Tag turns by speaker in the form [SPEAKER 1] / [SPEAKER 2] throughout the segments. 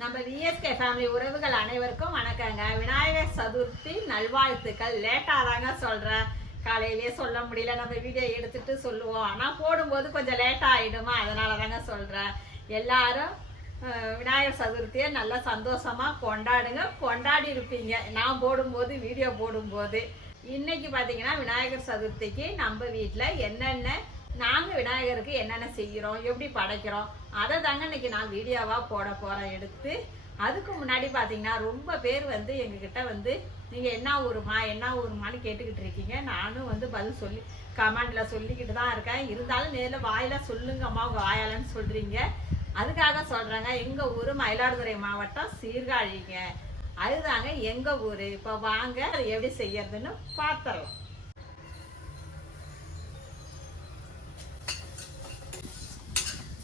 [SPEAKER 1] நம்ம VSK family உறவுகள் அனைவருக்கும் வணக்கங்க. விநாயகர் சதுர்த்தி நல்வாழ்த்துக்கள். லேட்டாக தாங்க சொல்கிறேன் காலையிலேயே சொல்ல முடியல. நம்ம வீடியோ எடுத்துட்டு சொல்லுவோம். ஆனால் போடும்போது கொஞ்சம் லேட்டாக ஆகிடுமா அதனால தாங்க சொல்கிறேன் எல்லாரும் விநாயகர் சதுர்த்தியை நல்லா சந்தோஷமாக கொண்டாடுங்க. கொண்டாடி இருப்பீங்க. நான் போடும்போது வீடியோ போடும்போது. இன்னைக்கு பார்த்தீங்கன்னா விநாயகர் சதுர்த்திக்கு நம்ம வீட்டில் என்னென்ன நாங்கள் விநாயகருக்கு என்னென்ன செய்கிறோம் எப்படி படைக்கிறோம் அதை தாங்க இன்னைக்கு நான் வீடியோவாக போட போகிறேன் எடுத்து. அதுக்கு முன்னாடி பார்த்தீங்கன்னா ரொம்ப பேர் வந்து எங்ககிட்ட வந்து நீங்கள் என்ன ஊருமா என்ன ஊருமான்னு கேட்டுக்கிட்டு இருக்கீங்க. நானும் வந்து பதில் சொல்லி கமெண்டில் சொல்லிக்கிட்டு தான் இருக்கேன். இருந்தாலும் நேரில் வாயில சொல்லுங்கம்மா உங்கள் வாயாலன்னு சொல்கிறீங்க அதுக்காக சொல்கிறேங்க எங்கள் ஊர் மயிலாடுதுறை மாவட்டம் சீர்காழிங்க. அதுதாங்க எங்கள் ஊர். இப்போ வாங்க அதை எப்படி செய்யறதுன்னு பார்த்துடலாம்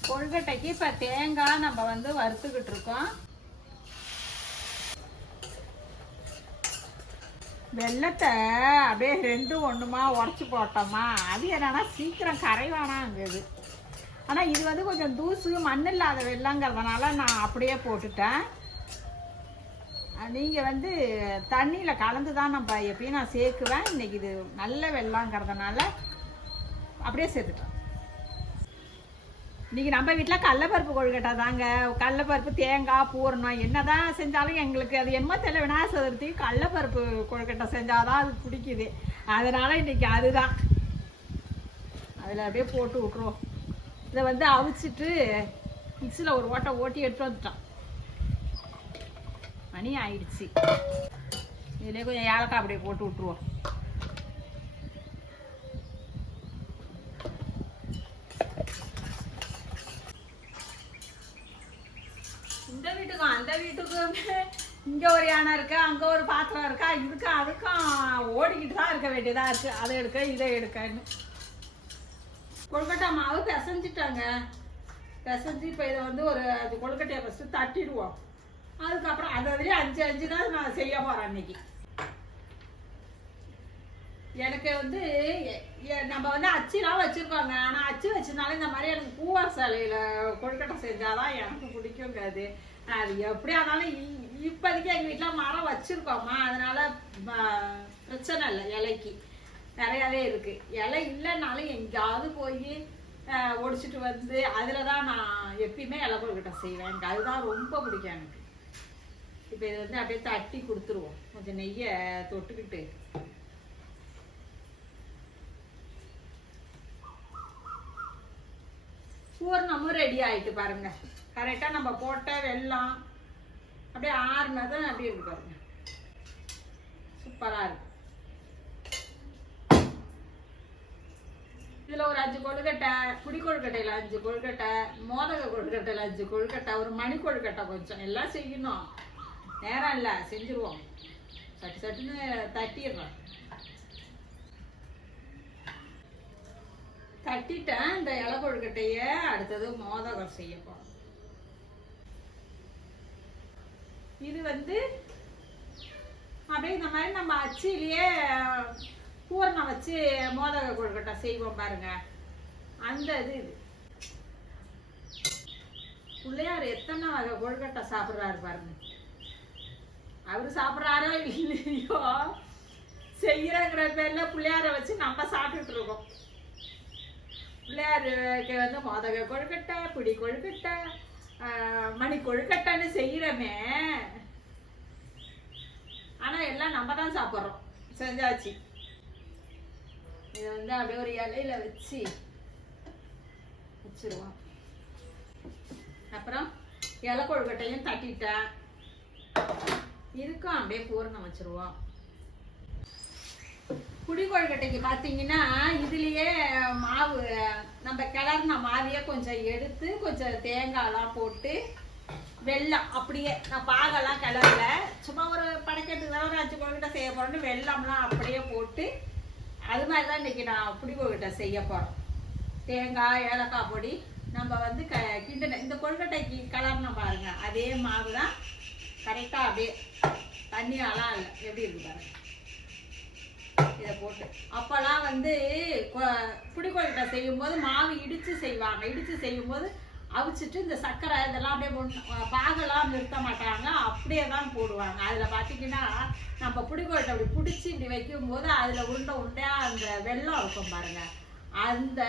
[SPEAKER 1] கொழுக்கட்டைக்கு இப்போ தேங்காய் நம்ம வந்து வறுத்துக்கிட்டு இருக்கோம். வெள்ளத்தை அப்படியே ரெண்டு ஒன்றுமா உடச்சி போட்டோமா? அது என்னன்னா சீக்கிரம் கரைவானாங்குது. ஆனால் இது வந்து கொஞ்சம் தூசு மண் இல்லாத வெள்ளங்கிறதுனால நான் அப்படியே போட்டுட்டேன். நீங்கள் வந்து தண்ணியில் கலந்து தான் நம்ம எப்பயும் நான் சேர்க்குவேன். இன்னைக்கு இது நல்ல வெள்ளங்கிறதுனால அப்படியே சேர்த்துட்டேன் இன்னைக்கு நம்ம வீட்டில் கடலப்பருப்பு கொழுக்கட்டை தாங்க. கடலப்பருப்பு தேங்காய் பூரணம். என்னதான் செஞ்சாலும் எங்களுக்கு அது என்னமோ தெரியல. விநாயகர் சதுர்த்தி கடலப்பருப்பு கொழுக்கட்டை செஞ்சாதான் அது பிடிக்குது. அதனால் இன்னைக்கு அதுதான். அதில் அப்படியே போட்டு விட்ருவோம் இதை வந்து அவிச்சிட்டு மிக்சியில் ஒரு ஓட்டை ஓட்டி எடுத்து வந்துட்டோம். மணி ஆயிடுச்சு. இதுலேயே கொஞ்சம் ஏலக்காய் அப்படியே போட்டு விட்ருவோம் இந்த எங்கள் அந்த வீட்டுக்கும் ஒரு யானை இருக்கா அங்கே ஒரு பாத்திரம் இருக்கா இதுக்கும் அதுக்கும் ஓடிக்கிட்டு தான் இருக்க வேண்டியதாக இருக்கு. அதை எடுக்க இதை எடுக்கன்னு. கொழுக்கட்டை மாவு பிசைஞ்சிட்டாங்க. பிசைஞ்சு இப்போ இதை வந்து ஒரு அது கொழுக்கட்டையை ஃபஸ்ட்டு தட்டிடுவோம். அதுக்கப்புறம் அது அதுலேயே அஞ்சு அஞ்சு தான் நான் செய்ய போகிறேன் அன்னைக்கு எனக்கு வந்து எ- நம்ம வந்து அச்சுலாம் வச்சுருக்கோங்க. ஆனால் அச்சு வச்சிருந்தாலும் இந்த மாதிரி எனக்கு பூவார் சாலையில் கொழுக்கட்டை செஞ்சாதான் எனக்கு பிடிக்குங்க அது. அது எப்படி ஆனாலும் இ- இப்போதைக்கு எங்கள் வீட்டில் மரம் வச்சுருக்கோம்மா அதனால பிரச்சனை இல்லை இலைக்கு. நிறையாவே இருக்குது இலை இல்லைனாலும் எங்கேயாவது போய் ஒடிச்சிட்டு வந்து அதில் தான் நான் எப்பயுமே இலை கொழுக்கட்டை செய்வேன் எனக்கு அதுதான் ரொம்ப பிடிக்கும் எனக்கு. இப்போ இது வந்து அப்படியே தட்டி கொடுத்துருவோம். கொஞ்சம் நெய்யை தொட்டுக்கிட்டு. பூர்ணமும் ரெடி ஆயிட்டு பாருங்க. கரெக்டா நம்ம போட்ட வெள்ளம் அப்படியே ஆறுனதும் அப்படியே இருக்கு பாருங்க. சூப்பரா இருக்கு. இதுல ஒரு அஞ்சு கொழுக்கட்டை புடி கொழுக்கட்டையில அஞ்சு கொழுக்கட்டை மோதக கொழுக்கட்டையில அஞ்சு கொழுக்கட்டை ஒரு மணி கொழுக்கட்டை கொஞ்சம். எல்லாம் செய்யணும். நேரம் இல்ல செஞ்சுருவோம். சட்டு சட்டுன்னு தட்டிடுறோம். தட்டிட்டேன் இந்த இலை கொழுக்கட்டைய அடுத்தது மோதகம் செய்ய போறோம். இது வந்து அப்படியே இந்த மாதிரி நம்ம அச்சிலேயே பூரணம் வச்சு மோதக கொழுக்கட்டை செய்வோம் பாருங்க. அந்த இது இது. பிள்ளையார் எத்தனை வகை கொழுக்கட்டை சாப்பிட்றாரு பாருங்க. அவரு சாப்பிட்றாரோ இல்லையோ? செய்யறங்கிற பேர்ல பிள்ளையார வச்சு நம்ம சாப்பிட்டுட்டு இருக்கோம். பிள்ளையாருக்கு வந்து மோதக கொழுக்கட்டை பிடி கொழுக்கட்டை ஆஹ், மணி கொழுக்கட்டைன்னு செய்யறமே. ஆனா எல்லாம் நம்ம தான் சாப்பிட்றோம். செஞ்சாச்சு. இதை வந்து அப்படியே ஒரு இலையில வச்சு வச்சிருவோம். அப்புறம் இலை கொழுக்கட்டையும் தட்டிட்டேன். இதுக்கும் அப்படியே பூரணம் வச்சிருவோம். புடி கொழுக்கட்டைக்கு பார்த்தீங்கன்னா இதுலயே மாவு நம்ம கிளறின மாவையே கொஞ்சம் எடுத்து கொஞ்சம் தேங்காய்லாம் போட்டு வெல்லம் அப்படியே நான் பாகெல்லாம் கிளறல. சும்மா ஒரு படைக்கட்டு தான் ஒரு அஞ்சு கொழுக்கிட்ட செய்ய போறேன்னு வெல்லம்லாம் அப்படியே போட்டு அது மாதிரி தான் இன்னைக்கு நான் புடி செய்ய போகிறோம் தேங்காய் ஏலக்காய் பொடி நம்ம வந்து க கிண்டின இந்த கொழுக்கட்டைக்கு கலர்ன பாருங்கள் அதே மாவு தான் கரெக்டாக அப்படியே தண்ணியாலாம் இல்லை எப்படி இருக்கு பாருங்கள் இதை போட்டு. அப்போல்லாம் வந்து கொ- செய்யும்போது மாவு இடித்து செய்வாங்க. இடித்து செய்யும்போது அவிச்சிட்டு இந்த சர்க்கரை இதெல்லாம் அப்படியே போட்டு பாகெல்லாம் நிறுத்த மாட்டாங்க. அப்படியே தான் போடுவாங்க. அதில் பார்த்தீங்கன்னா நம்ம புடிக்கோட்டை அப்படி பிடிச்சி இப்படி வைக்கும்போது அதில் உருண்டை உருண்டையாக அந்த வெள்ளம் இருக்கும் பாருங்க. அந்த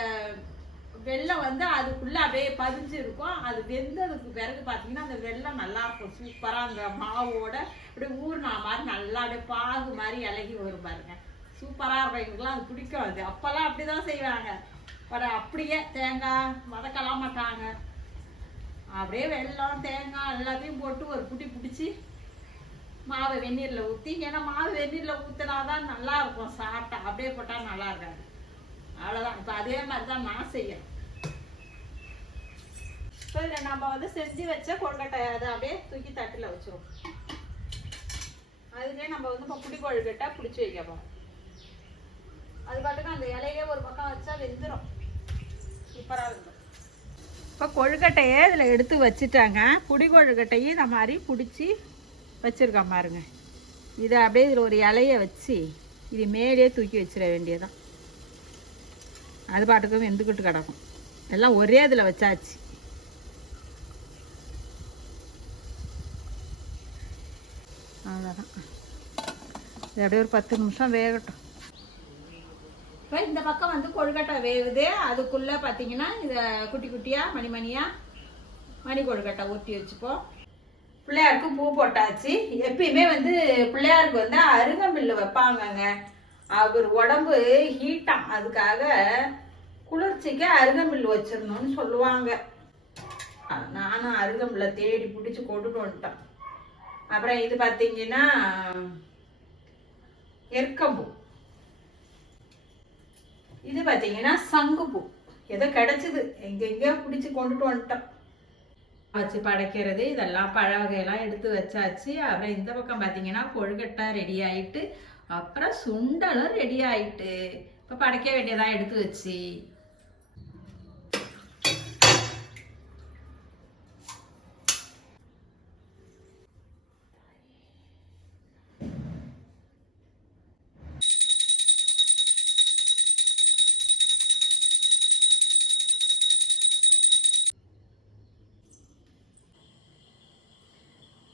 [SPEAKER 1] வெள்ளம் வந்து அதுக்குள்ளே அப்படியே பதிஞ்சு இருக்கும் அது வெந்ததுக்கு பிறகு பார்த்தீங்கன்னா அந்த வெள்ளம் நல்லா இருக்கும். சூப்பராக அந்த மாவோட அப்படியே ஊர்னா மாதிரி நல்லா அப்படியே பாகு மாதிரி இலகி வரும் பாருங்க. சூப்பராக இருக்கும். எங்களுக்குலாம் அது பிடிக்கும். அது அப்போல்லாம் அப்படி தான் செய்வாங்க. பட் அப்படியே தேங்காய் வதக்கலாம் மாட்டாங்க. அப்படியே வெள்ளம் தேங்காய் எல்லாத்தையும் போட்டு ஒரு குட்டி பிடிச்சி மாவை வெந்நீரில் ஊற்றி ஏன்னா மாவு வெந்நீரில் ஊற்றினா தான் நல்லா இருக்கும் சாப்பிட்டா அப்படியே போட்டால் நல்லா இருக்காது அவ்வளோதான் இப்போ அதே மாதிரி தான் நான் செய்யணும் இப்போ இதில் நம்ம வந்து செஞ்சு வச்ச கொழுக்கட்டை அதை அப்படியே தூக்கி தட்டில் வச்சிருவோம். அதுலேயே நம்ம வந்து இப்போ புடி கொழுக்கட்டை பிடிச்சி வைக்க போகிறோம் அது பாட்டுக்கு அந்த இலையிலே ஒரு பக்கம் வச்சா வெந்துடும் சூப்பராக இருக்கும். இப்போ கொழுக்கட்டையை இதில் எடுத்து வச்சுட்டாங்க. புடி கொழுக்கட்டையும் இந்த மாதிரி பிடிச்சி வச்சுருக்கோம் பாருங்க. இதை அப்படியே இதில் ஒரு இலைய வச்சு இது மேலேயே தூக்கி வச்சிட வேண்டியதுதான். அது பாட்டுக்கும் வெந்துக்கிட்டு கிடக்கும். எல்லாம் ஒரே இதில் வச்சாச்சு. அவ்வளோதான் இது அப்படியே ஒரு பத்து நிமிஷம் வேகட்டும். வந்து கொழுக்கட்டை வேகுது அதுக்குள்ளே பார்த்தீங்கன்னா இதை குட்டி குட்டியாக மணி மணியாக மணி கொழுக்கட்டை ஊற்றி வச்சுப்போம் பிள்ளையாருக்கு பூ போட்டாச்சு. எப்பயுமே வந்து பிள்ளையாருக்கு வந்து அருகம்பில்லு வைப்பாங்கங்க. அவர் உடம்பு ஹீட்டாம் அதுக்காக குளிர்ச்சிக்கு அருகம்பில் வச்சிடணும்னு சொல்லுவாங்க. நானும் அருகம்பில்லை தேடி பிடிச்சி கொண்டுட்டு வந்துட்டேன். அப்புறம் இது பார்த்தீங்கன்னா எருக்கம்பூ. இது பார்த்தீங்கன்னா சங்குப்பூ ஏதோ கிடச்சிது. எங்கெங்கேயோ பிடிச்சி கொண்டுட்டு வந்துட்டோம். வச்சு படைக்கிறது இதெல்லாம் பழ வகையெல்லாம் எடுத்து வச்சாச்சு. அப்புறம் இந்த பக்கம் பார்த்தீங்கன்னா கொழுக்கட்டை ரெடி ஆயிட்டு அப்புறம் சுண்டலும் ரெடி ஆயிட்டு. இப்போ படைக்க வேண்டியதாக எடுத்து வச்சு.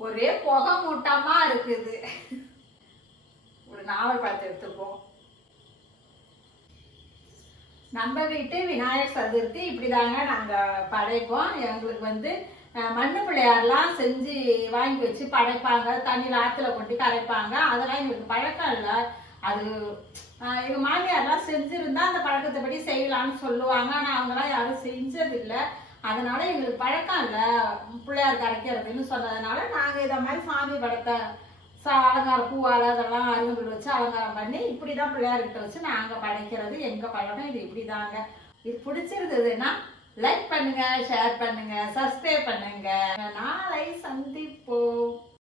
[SPEAKER 1] ஒரே புகை மூட்டமா இருக்குது. ஒரு நாவல் பழத்தை எடுத்துப்போம். நம்ம வீட்டு விநாயகர் சதுர்த்தி இப்படிதாங்க நாங்க படைப்போம். எங்களுக்கு வந்து மண்ணு பிள்ளையார்லாம் செஞ்சு வாங்கி வச்சு படைப்பாங்க. தண்ணியில் ஆற்றுல கொண்டு கரைப்பாங்க. அதெல்லாம் எங்களுக்கு பழக்கம் இல்லை. அது எங்கள் எங்க மாமியார்லாம் அந்த அந்த பழக்கத்தைப்படி செய்யலாம்னு சொல்லுவாங்க. ஆனால் அவங்களாம் யாரும் செஞ்சதில்லை. அதனால எங்களுக்கு பழக்கம் இல்லை. பிள்ளையார் கரைக்கிறதுன்னு சொன்னதுனால நாங்கள் இதை மாதிரி சாமி படத்தை சா அலங்காரம் பூவால் அதெல்லாம் அருகம்புல் வச்சு அலங்காரம் பண்ணி இப்படி தான் பிள்ளையார்கிட்ட வச்சு நாங்கள் படைக்கிறது. எங்கள் பழக்கம் இது இப்படி தாங்க இது பிடிச்சிருந்ததுன்னா லைக் பண்ணுங்க ஷேர் பண்ணுங்க சப்ஸ்கிரைப் பண்ணுங்க. நாளை சந்திப்போம்.